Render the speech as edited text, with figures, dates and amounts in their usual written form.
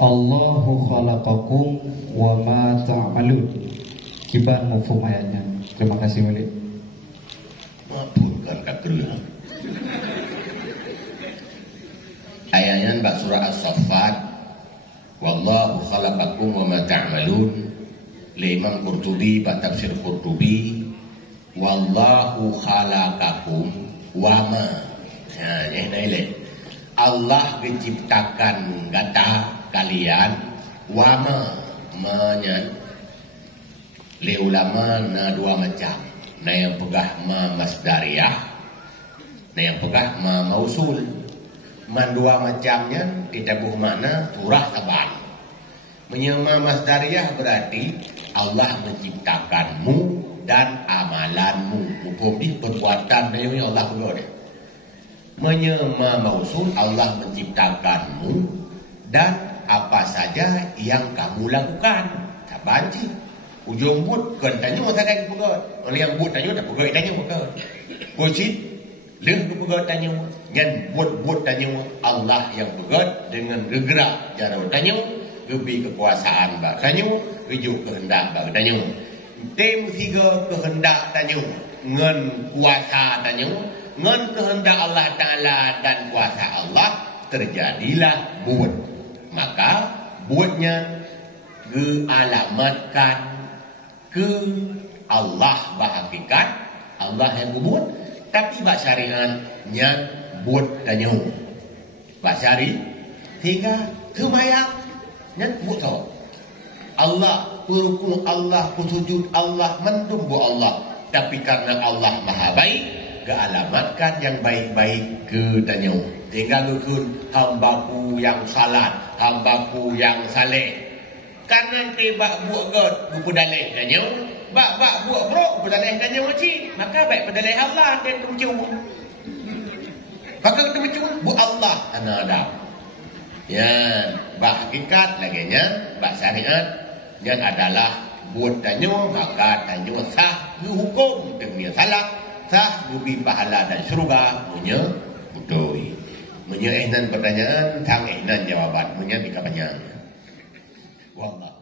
Allahu khalaqakum wa ma ta'malun. Kibar mafhum ayatnya. Terima kasih Walid. Maturkan kakeruh. Ayatnya bak surah As-Saffat. Wallahu khalaqakum wa ma ta'malun. Imam Qurtubi bak tafsir Qurtubi. Wallahu khalaqakum wa ma. Allah menciptakan kata kalian wama menyan le ulama na dua macam, na yang pegah ma masdariyah, na yang pegah ma mausul. Man dua macamnya ditabuh mana turah taban. Menyema masdariyah berarti Allah menciptakanmu dan amalanmu, hukum di perbuatan yang Allah berdoa. Menyema mausul, Allah menciptakanmu dan apa saja yang kamu lakukan. Tak banci. Ujung but kan tanya masa kan pegat. Oleh yang but tanya tak pegat tanya pegat. Kucit leh pegat tanya. Ngan but tanya Allah yang pegat dengan gerak cara tanya. Gebi kekuasaan bak tanya. Ujuk kehendak bak tanya. Tem tiga kehendak tanya. Ngan kuasa tanya. Ngan kehendak Allah Ta'ala dan kuasa Allah terjadilah buat. Maka buatnya dialamatkan ke Allah berhakikat, Allah yang buat. Tapi bak syariatnya buat tanya. Bak syari tiga kebayang dan buat tahu. Allah berhukum, Allah bersujud, Allah mendumbu Allah. Tapi karena Allah maha baik, kealamatkan yang baik-baik ke tanya. Tinggal ukun hambaku yang salat, hambaku yang saleh. Karena tebak buat god bupudaleh tanya. Bak buat bro bupudaleh tanya macam. Maka baik pedaleh Allah dan kemucung. Maka kemucung bu Allah anada. Ya, bak hakikat lagi nya, bak syariat yang adalah buat tanya maka tanya sah hukum demi salah. Sah gubi pahala dan syurga punya budoi. Punya ihnan pertanyaan, tang ihnan jawaban. Punya bika panjang. Wallah.